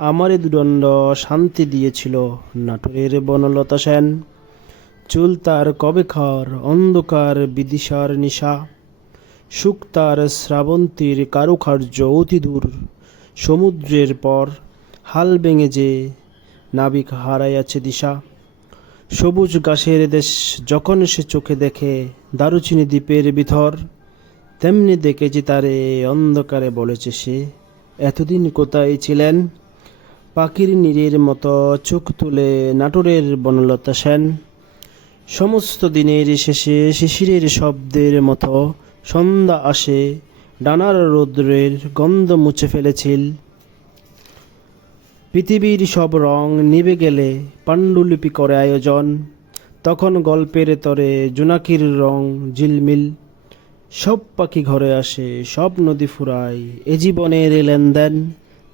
আমারে দুদণ্ড শান্তি দিয়েছিল নাটোরের বনলতা সেন। চুল তার কবে খার, অন্ধকার বিদিশার নিশা। সুখ তার শ্রাবন্তীর কারুকার্য অতি দূর, সমুদ্রের পর হাল ভেঙে যে নাবিক হারাইয়াছে দিশা। সবুজ ঘাসের দেশ যখন সে চোখে দেখে দারুচিনি দ্বীপের ভিতর তেমনি দেখেছি তারে অন্ধকারে বলেছে সে। এতদিন কোথায় ছিলেন? পাখির নীরের মতো চোখ তুলে নাটোরের বনলতা সেন। সমস্ত দিনের শেষে শিশিরের শব্দের মতো সন্ধ্যা আসে, ডানার রৌদ্রের গন্ধ মুছে ফেলেছিল। পৃথিবীর সব রং নিভে গেলে পাণ্ডুলিপি করে আয়োজন। তখন গল্পের তরে জোনাকির রং ঝিলমিল। সব পাখি ঘরে আসে, সব নদী ফুরায়, এ জীবনের লেনদেন।